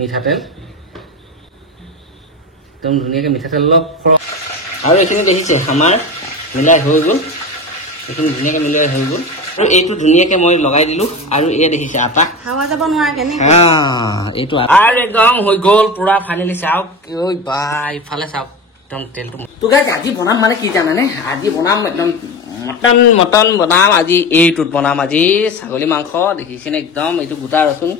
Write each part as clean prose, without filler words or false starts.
মিঠাতেল একদম ধুনীয়াকৈ মিঠাতেল অলপ আৰু এইখিনি দেখিছে আমাৰ মিলাই হৈ গ'ল এইখিনি ধুনীয়াকৈ মিলাই হৈ গ'ল আৰু এইটো ধুনীয়াকৈ মই লগাই দিলোঁ আৰু এয়া দেখিছে আটা হাৱা যাব নোৱাৰে কেনে এইটো আৰু একদম হৈ গ'ল পুৰা ফাইনেলি চাওক ঐ বা ইফালে চাওক একদম তেলটো তো গাইজ আজি বনাম মানে কি জানানে আজি বনাম একদম মটন বনাম আজি এইটোত বনাম আজি ছাগলী মাংস দেখিছেনে একদম এইটো গোটা ৰচুন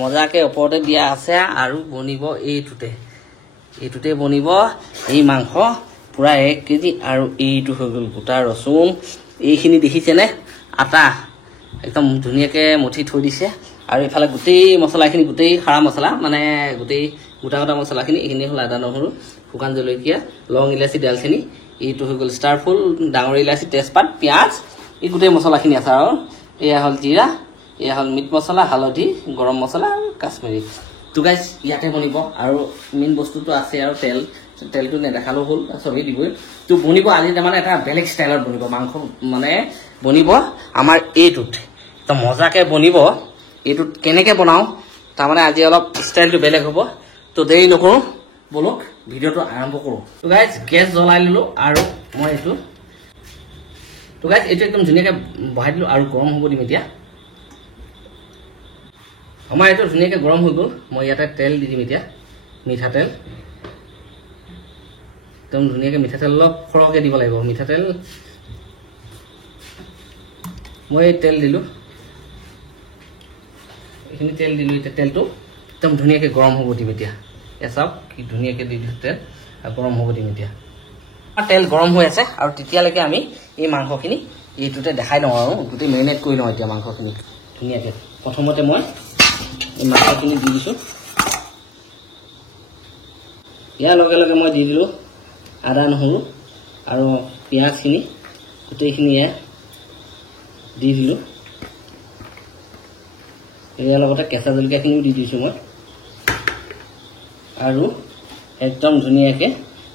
মজাকৈ ওপৰতে দিয়া আছে আৰু বনিব এইটোতে বনিব এই মাংস পুৰা 1 কেজি আৰু এইটো হৈ গ'ল গোটা ৰচুন এইখিনি দেখিছেনে আটা একদম ধুনীয়াকৈ মঠি থৈ দিছে আৰু ইফালে গোটেই মছলাখিনি গোটেই খাৰা মছলা মানে গোটেই গোটা মছলাখিনি এইখিনি হ'ল আদা নহৰু শুকান জলকীয়া লং ইলাচি দালচেনি এইটো হৈ গ'ল ষ্টাৰ ফুল ডাঙৰ ইলাচি তেজপাত পিঁয়াজ এই গোটেই মছলাখিনি আছে আৰু এয়া হ'ল জিৰা এয়া হ'ল মিট মছলা হালধি গৰম মছলা আৰু কাশ্মীৰী তো গাইজ ইয়াতে বনিব আৰু মেইন বস্তুটো আছে আৰু তেলটো নেদেখালেও হ'ল চবেই দিবই তো বনিব আজি তাৰমানে এটা বেলেগ ষ্টাইলত বনিব মাংস মানে বনিব আমাৰ এইটোত তো মজাকৈ বনিব এইটোত কেনেকৈ বনাওঁ তাৰমানে আজি অলপ ষ্টাইলটো বেলেগ হ'ব তো দেৰি নকৰোঁ বলক ভিডিঅ'টো আৰম্ভ কৰোঁ তো গাইজ গেছ জ্বলাই ল'লোঁ আৰু মই এইটো তো গাইজ এইটো একদম ধুনীয়াকৈ বহাই দিলোঁ আৰু গৰম হ'ব দিম এতিয়া আমাৰ এইটো ধুনীয়াকৈ গৰম হৈ গ'ল মই ইয়াতে তেল দি দিম এতিয়া মিঠাতেল একদম ধুনীয়াকৈ মিঠাতেল অলপ সৰহকৈ দিব লাগিব মিঠাতেল মই তেল দিলোঁ এইখিনি তেল দিলোঁ এতিয়া তেলটো একদম ধুনীয়াকৈ গৰম হ'ব দিম এতিয়া চাওক কি ধুনীয়াকৈ দি দিছোঁ তেল আৰু গৰম হ'ব দিম এতিয়া তেল গৰম হৈ আছে আৰু তেতিয়ালৈকে আমি এই মাংসখিনি এইটোতে দেখাই লওঁ আৰু গোটেই মেৰিনেট কৰি লওঁ এতিয়া মাংসখিনি ধুনীয়াকৈ প্ৰথমতে মই এই মাংসখিনি দি দিছোঁ ইয়াৰ লগে লগে মই দি দিলোঁ আদা নহৰু আৰু পিঁয়াজখিনি গোটেইখিনি দি দিলোঁ ইয়াৰ লগতে কেঁচা জলকীয়াখিনিও দি দিছোঁ মই আৰু একদম ধুনীয়াকৈ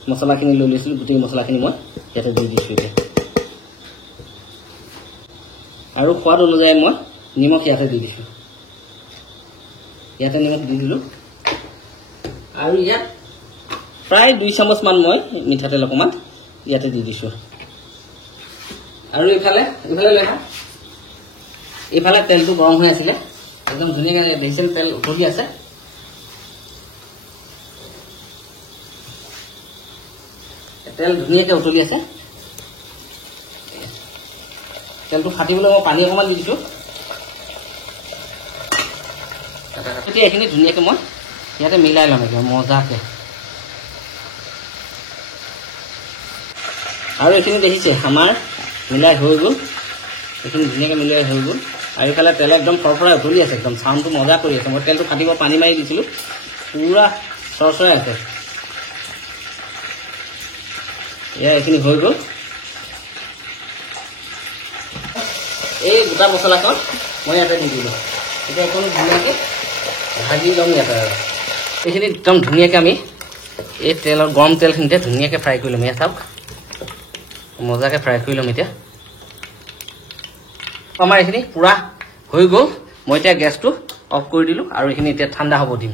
মছলাখিনি লৈ লৈছিলোঁ গোটেই মছলাখিনি মই ইয়াতে দি দিছোঁ এতিয়া আৰু সোৱাদ অনুযায়ী মই নিমখ ইয়াতে দি দিছোঁ ইয়াতে নিমখ দি দিলোঁ আৰু ইয়াত প্ৰায় 2 চামুচমান মই মিঠাতেল অকণমান ইয়াতে দি দিছোঁ আৰু ইফালে লৈ আহা এইফালে তেলটো গৰম হৈ আছিলে একদম ধুনীয়াকৈ ডিজেল তেল উতলি আছে তেল ধুনীয়াকৈ উতলি আছে তেলটো ফাটিবলৈ মই পানী অকণমান দি দিছোঁ এতিয়া এইখিনি ধুনীয়াকৈ মই ইয়াতে মিলাই ল'ম একদম মজাকৈ আৰু এইখিনি দেখিছে আমাৰ মিলাই হৈ গ'ল এইখিনি ধুনীয়াকৈ মিলাই হৈ গ'ল আৰু এইফালে তেল একদম ফৰফৰাই উতলি আছে একদম চাউণ্ডটো মজা কৰি আছে মই তেলটো ফাটিব পানী মাৰি দিছিলোঁ পুৰা চৰচৰাই আছে এয়া এইখিনি হৈ গ'ল এই গোটা মছলাকণ মই ইয়াতে দি দিলোঁ এতিয়া অকণ ধুনীয়াকৈ ভাজি ল'ম ইয়াতে আৰু এইখিনি একদম ধুনীয়াকৈ আমি এই তেলৰ গৰম তেলখিনিতে ধুনীয়াকৈ ফ্ৰাই কৰি ল'ম ইয়াত চাওক মজাকৈ ফ্ৰাই কৰি ল'ম এতিয়া আমাৰ এইখিনি পুৰা হৈ গ'ল মই এতিয়া গেছটো অফ কৰি দিলোঁ আৰু এইখিনি এতিয়া ঠাণ্ডা হ'ব দিম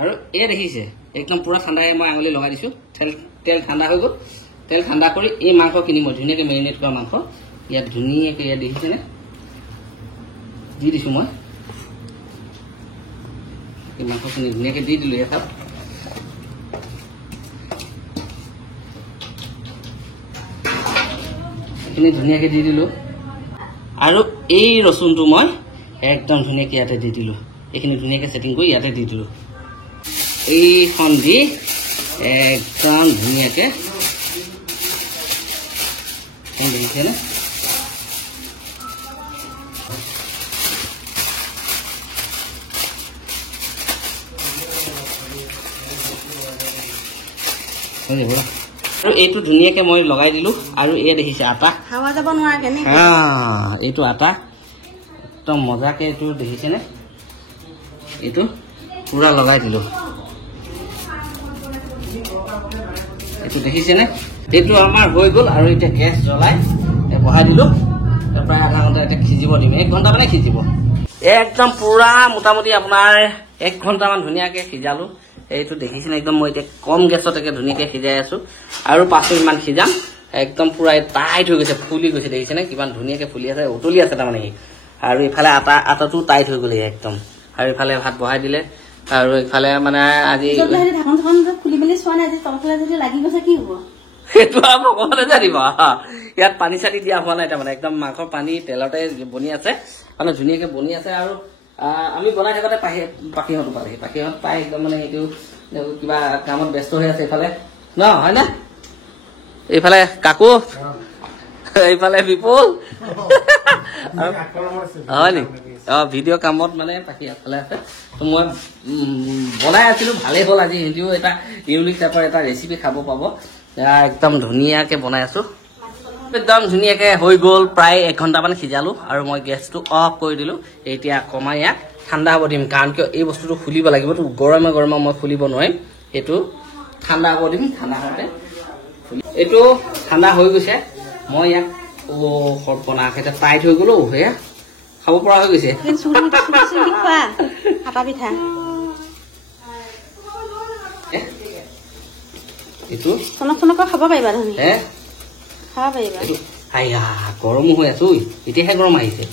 আৰু এই দেখিছে একদম পুৰা ঠাণ্ডাকৈ মই আঙুলি লগাই দিছোঁ তেল ঠাণ্ডা হৈ গ'ল তেল ঠাণ্ডা কৰি এই মাংসখিনি মই ধুনীয়াকৈ মেৰিনেট কৰা মাংস ইয়াত ধুনীয়াকৈ ইয়াত দেখিছেনে দি দিছোঁ মই এই মাংসখিনি ধুনীয়াকৈ দি দিলোঁ ইয়াত এইখিনি ধুনীয়াকৈ দি দিলোঁ আৰু এই ৰচুনটো মই একদম ধুনীয়াকৈ ইয়াতে দি দিলোঁ এইখিনি ধুনীয়াকৈ ছেটিং কৰি ইয়াতে দি দিলোঁ এইখন দি একদম ধুনীয়াকৈ দেখিছেনে আৰু এইটো ধুনীয়াকৈ মই লগাই দিলোঁ আৰু এয়া দেখিছে আটা হাৱা যাব নোৱাৰে কেনে এইটো আটা একদম মজাকৈ এইটো দেখিছেনে এইটো পুৰা লগাই দিলোঁ এইটো দেখিছেনে এইটো আমাৰ হৈ গ'ল আৰু এতিয়া গেছ জ্বলাই বহাই দিলোঁ প্ৰায় আধা ঘণ্টা এতিয়া সিজিব দিম 1 ঘণ্টা মানে সিজিব একদম পুৰা মোটামুটি আপোনাৰ 1 ঘণ্টামান ধুনীয়াকৈ সিজালো এইটো দেখিছেনে একদম মই এতিয়া কম গেছতকে ধুনীয়াকৈ সিজাই আছো আৰু 5 মিনিটমান সিজাম একদম পুৰা টাইট হৈ গৈছে ফুলি গৈছে দেখিছেনে কিমান ধুনীয়াকৈ ফুলি আছে উতলি আছে তাৰমানে আৰু ইফালে আটাটো টাইট হৈ গ'লে একদম আৰু ইফালে ভাত বহাই দিলে আৰু ইফালে মানে আজি খুলি মেলি চোৱা নাই যে তলফালে যদি লাগি গৈছে কি হ'ব সেইটো আৰু ভগৱানে জানিব ইয়াত পানী চাটি দিয়া হোৱা নাই তাৰমানে একদম মাংসৰ পানী তেলতে বনি আছে মানে ধুনীয়াকৈ বনি আছে আৰু আমি বনাই থাকোঁতে পাখিহঁতো পালেহি পাখিহঁত পাই একদম মানে এইটো কিবা কামত ব্যস্ত হৈ আছে এইফালে ন হয়নে এইফালে কাকু এইফালে বিপুল হয় নেকি ভিডিঅ' কামত মানে পাখি আগফালে আছে মই বনাই আছিলো ভালেই হ'ল আজি সিহঁতিও এটা ইউনিক টাইপৰ এটা ৰেচিপি খাব পাব একদম ধুনীয়াকৈ বনাই আছো একদম ধুনীয়াকৈ হৈ গ'ল প্ৰায় 1 ঘণ্টামান সিজালো আৰু মই গেছটো অফ কৰি দিলোঁ এতিয়া কমাই ইয়াক ঠাণ্ডা হ'ব দিম কাৰণ কিয় এই বস্তুটো খুলিব লাগিব তো গৰমে গৰমে মই খুলিব নোৱাৰিম এইটো ঠাণ্ডা হ'ব দিম ঠাণ্ডা হওঁতে এইটো ঠাণ্ডা হৈ গৈছে মই ইয়াক সৰ্পনা এটা টাইট হৈ গ'লো সেয়া খাব পৰা হৈ গৈছে এইটো খাব পাৰিবা ধনী খাব পাৰিবা আয়া গৰমো হৈ আছো এতিয়াহে গৰম আহিছে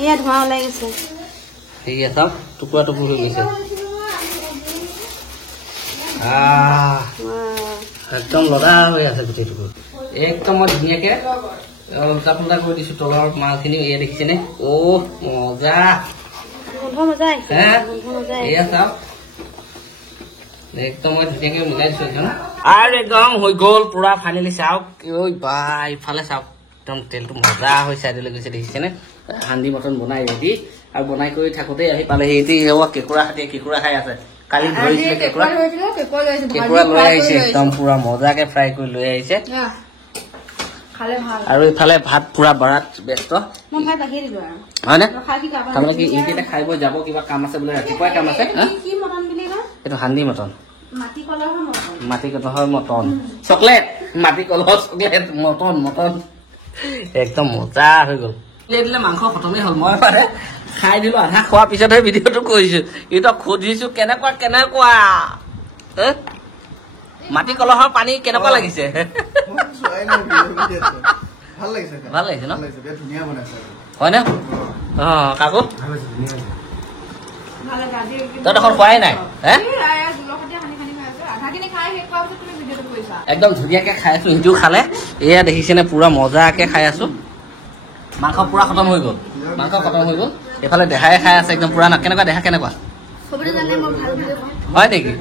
এয়া ধোঁৱা ওলাই গৈছে সেয়া চাওক টুকুৰা টুকুৰ হৈ গৈছে একদম লদা হৈ আছে গোটেই টুকুৰ একদম মই ধুনীয়াকে উল্টা পুল্টা কৰি দিছো তলৰ মালখিনি এয়া দেখিছেনে মজা এয়া চাওক একদম মই ধুনীয়াকে মিলাই দিছো একদম আৰু একদম হৈ গ'ল পুৰা ফাইনেলি চাওক ইফালে চাওক একদম তেলটো মজা হৈ চাইডলৈ গৈছে দেখিছেনে হান্দি মটন বনাই ৰেডি আৰু বনাই কৰি থাকোঁতে আহি পালেহি এতিয়া কেঁকুৰা হাতীয়ে কেঁকুৰা খাই আছে কালি ধৰিছিলে কেঁকুৰা লৈ আহিছে একদম পুৰা মজাকে ফ্ৰাই কৰি লৈ আহিছে আৰু ইফালে ভাত পুৰা বৰাত ব্যস্ত হয়নে তাৰমানে কি এইকেইটা খাই বৈ যাব কিবা কাম আছে বোলে ৰাতিপুৱাই কাম আছে এইটো হান্দি মটন মাটি কলহৰ মটন চকলেট মাটি কলহৰ চকলেট মটন একদম মজা হৈ গ'ল দিলে মাংস খতমেই হ'ল মই মানে খাই দিলো আধা খোৱাৰ পিছতহে ভিডিঅ'টো কৰিছো এইটো খুজিছো কেনেকুৱা মাটি কলহৰ পানী কেনেকুৱা লাগিছে ভাল লাগিছে ন হয়নে কাকু তই দেখোন খোৱাই নাই একদম ধুনীয়াকে খাই আছো সিহঁতিও খালে এয়া দেখিছেনে পুৰা মজাকে খাই আছো মাংস পুৰা খতম হৈ গ'ল এইফালে দেহাই খাই আছে একদম পুৰা কেনেকুৱা দেহা কেনেকুৱা হয় নেকি